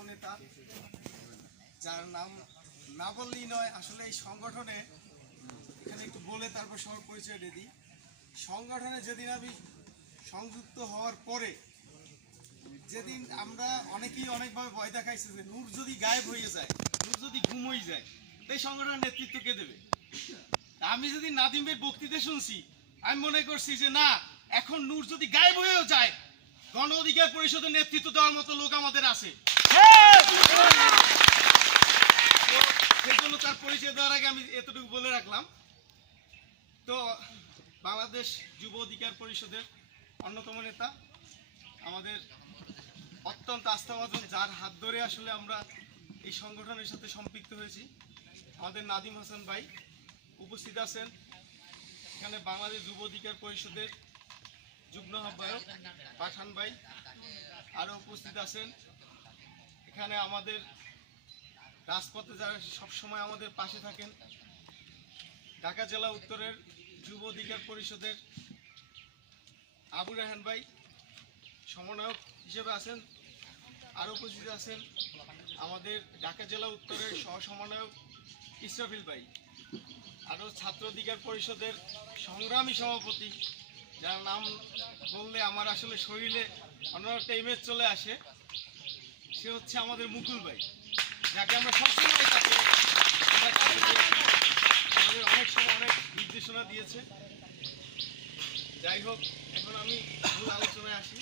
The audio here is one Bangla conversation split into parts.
অন্যতম নেতা, যার নাম না বললেই নয়। আসলে এই সংগঠনে এখানে একটু বলে তারপর সবার পরিচয় দিয়ে দিই। সংগঠনে যেদিন আমি সংযুক্ত হওয়ার পরে, যেদিন আমরা অনেকেই অনেকভাবে ভয় দেখাইছে যে নূর যদি গায়েব হয়ে যায়, নূর যদি গুম হয়ে যায়, এই সংগঠনের নেতৃত্ব কে দেবে? আমি যদি নাদিম ভাইয়ের বক্তৃতা শুনছি, আমি মনে করছি যে না, এখন নূর যদি গায়েব হয়েও যায়, গণ অধিকার পরিষদের নেতৃত্ব দেওয়ার মতো লোক আমাদের আছে। সেজন্য তার পরিচয় দেওয়ার আগে আমি এতটুকু বলে রাখলাম। তো বাংলাদেশ যুব অধিকার পরিষদের অন্যতম নেতা, আমাদের অত্যন্ত আস্থাভাজন, যার হাত ধরে আসলে আমরা এই সংগঠনের সাথে সম্পৃক্ত হয়েছি, আমাদের নাদিম হাসান ভাই উপস্থিত আছেন। এখানে বাংলাদেশ যুব অধিকার পরিষদের যুগ্ম আহ্বায়ক পাঠান ভাই আরও উপস্থিত আছেন। এখানে আমাদের রাজপথে যারা সবসময় আমাদের পাশে থাকেন, ঢাকা জেলা উত্তরের যুব অধিকার পরিষদের আবু রায়হান ভাই সমন্বয়ক হিসেবে আছেন। আরও উপস্থিত আছেন আমাদের ঢাকা জেলা উত্তরের সহ সমন্বয়ক ইসরাফিল ভাই। আরও ছাত্র অধিকার পরিষদের সংগ্রামী সভাপতি, যার নাম বললে আমার আসলে শরীরে অন্য একটা ইমেজ চলে আসে, সে হচ্ছে আমাদের মুকুল ভাই, যাকে আমরা সবসময় তাকে আমাদের অনেক সময় অনেক নির্দেশনা দিয়েছে। যাই হোক, এখন আমি মূল আলোচনায় আসি।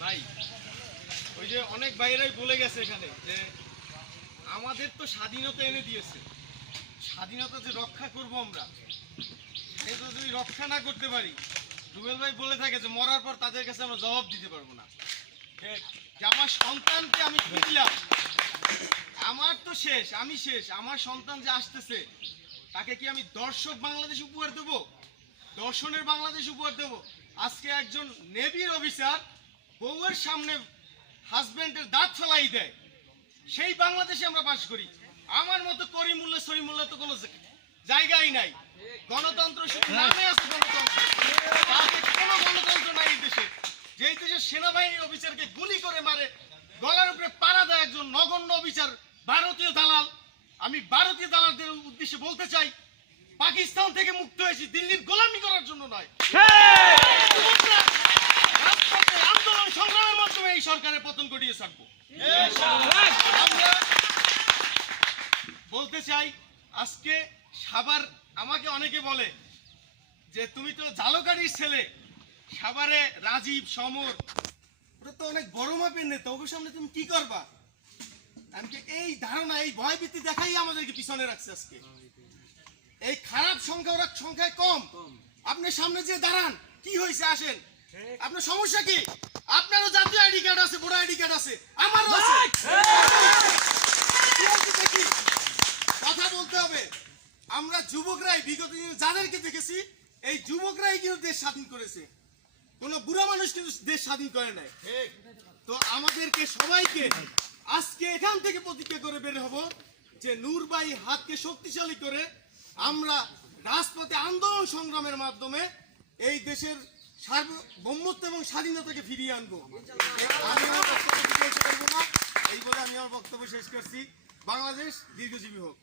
ভাই, ওই যে অনেক ভাইয়েরাই বলে গেছে এখানে যে আমাদের তো স্বাধীনতা এনে দিয়েছে, স্বাধীনতা যে রক্ষা করবো আমরা, এটা যদি রক্ষা না করতে পারি, রুবেল ভাই বলে থাকে যে মরার পর তাদের কাছে আমরা জবাব দিতে পারবো না। যে আমার সন্তানকে আমি কি দিলাম, আমার তো শেষ, আমি শেষ, আমার সন্তান যে আসতেছে তাকে কি আমি দর্শক বাংলাদেশ উপহার দেব, দর্শনের বাংলাদেশ উপহার দেব? আজকে একজন নেভির অফিসার বউয়ের সামনে হাজবেন্ডের দাঁত ফেলাই দেয়, সেই বাংলাদেশে আমরা বাস করি। আমার মতো করিমুল্লাহ সরিমুল্লাহ তো কোনো জায়গাই নাই। গণতন্ত্র শুধু নামে আছে, গণতন্ত্র, কোনো গণতন্ত্র নাই এই দেশে। যেই দেশের সেনাবাহিনীর অফিসারকে গুলি করে মারে, গলার উপরে পাড়া দেয় একজন নগণ্য অফিসার, ভারতীয় দালাল। আমি ভারতীয় দালালদের উদ্দেশ্যে বলতে চাই, পাকিস্তান থেকে মুক্ত হয়েছি দিল্লির গোলামি করার জন্য নয়। আন্দোলন সংগ্রামের মাধ্যমে এই সরকারের পতন ঘটিয়ে থাকবো। আমরা বলতে চাই, আজকে সাভার, আমাকে অনেকে বলে যে তুমি তো ঝালকাঠির ছেলে, সাভারে রাজীব সমর ওরা তো অনেক বড় মাপের নেতা, ওর সামনে তুমি কি করবা? আমাকে এই ধারণা, এই ভয়ভীতি দেখাই আমাদেরকে পিছনে রাখছে। আজকে এই খারাপ সংখ্যা, ওরা সংখ্যায় কম, আপনি সামনে যে দাঁড়ান, কি হয়েছে আসেন, আপনার সমস্যা কি? আপনারও জাতীয় আইডি কার্ড আছে, ভোটার আইডি কার্ড আছে, আমারও আছে। কথা বলতে হবে। আমরা যুবকরাই বিগত দিনে যাদেরকে দেখেছি, এই যুবকরাই কিন্তু দেশ স্বাধীন করেছে, কোন বুড়া মানুষ কিন্তু দেশ স্বাধীন করে নাই। তো আমাদেরকে সবাইকে আজকে এখান থেকে প্রতিজ্ঞা করে বের হব যে নূর ভাই হাতকে শক্তিশালী করে আমরা রাজপথে আন্দোলন সংগ্রামের মাধ্যমে এই দেশের সার্বভৌমত্ব এবং স্বাধীনতাকে ফিরিয়ে আনবো। আমি আমার বক্তব্য করবো না, এই বলে আমি আমার বক্তব্য শেষ করছি। বাংলাদেশ দীর্ঘজীবী হোক।